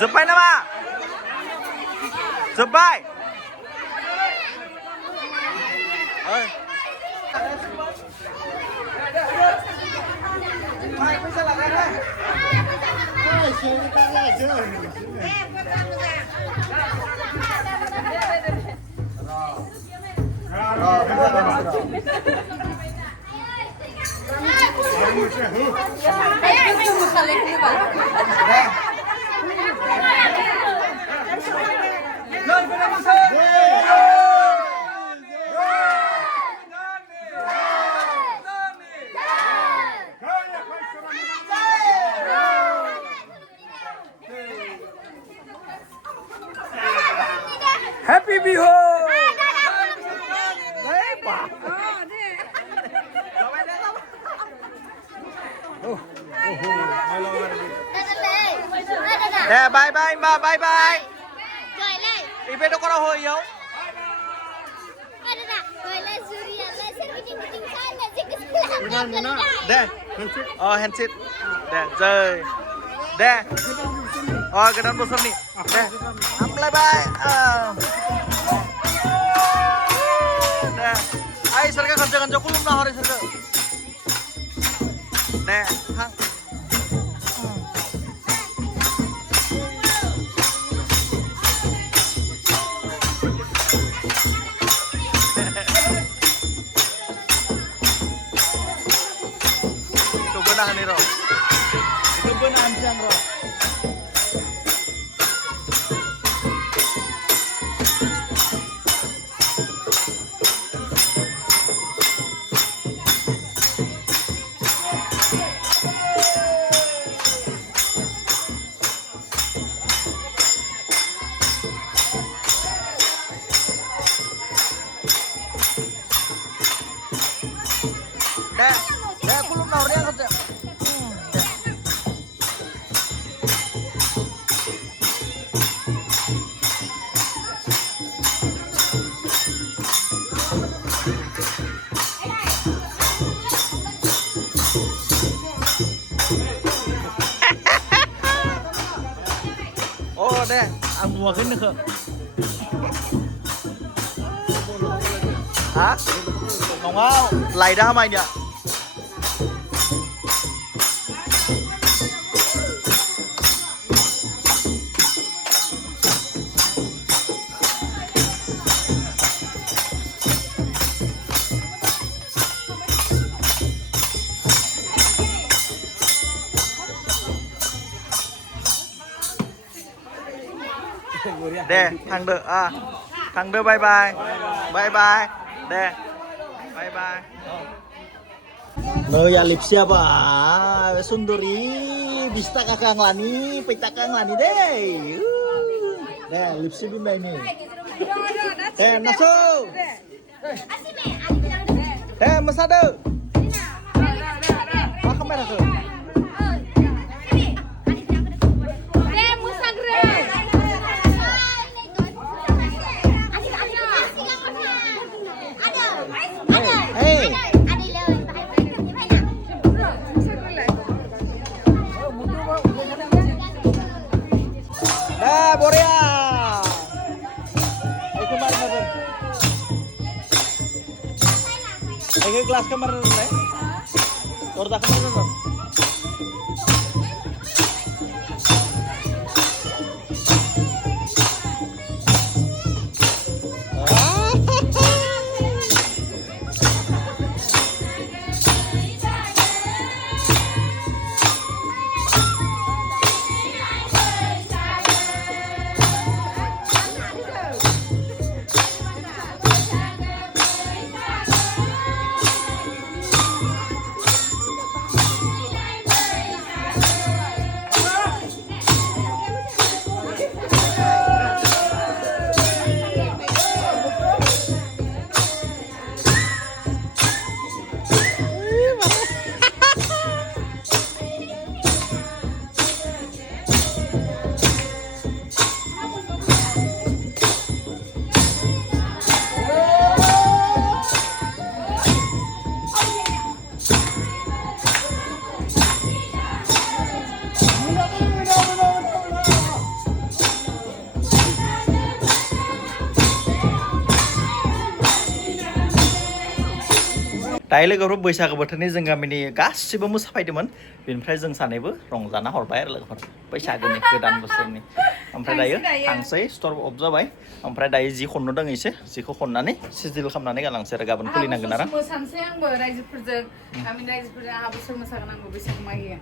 जोब्बाय नामा जोब्बाय Happy Bihu. Bye bye Mbak, bye bye. Ibe đâu có đâu hồi không? Đây. Handshake. Đây, rời. Đây. Cái đó bớt đi. Đây. Bye bye. Đây. Ayo सरका kerja kulum lah hari सरका. Đây, hang. Nah nih Ro, itu benar anjang Ro. Dah, belum tahu dia kerja. Oh deh, aku mau gini ke. Hả? Không mau, lại ra mày nhỉ? Deh, thằng đơ bye bye, bye bye, deh, bye bye. No ya lip siapa? Sunduri, bista kakang lani, pita kakang lani deh. Deh, lip si bimba ini. Naso. Masado. Mak kamera tuh. Borea. Ayo kelas kamar nih. Orda kamar nih. दायो लोगोफोर बैसागो बोथोरनि जों गामिनि गासिबो मोसाफैदोंमोन बेनिफ्राय जों सानैबो रंजाना हरबाय आरो लोगोफोर बैसागोनि गोदान बोसोरनि ओमफ्राय दायो थांसै स्टर अफ जाबाय ओमफ्राय दायो जि खननो दङ एसे जिखौ खननानै सिजिल खालामनानै गालांसै आरो गाबोन खुलिनांगोन आरो मोसानोसै आंबो रायजोफोरजों गामिनि रायजोफोरजों आहाबो मोसागोन आंबो बैसागो मागियो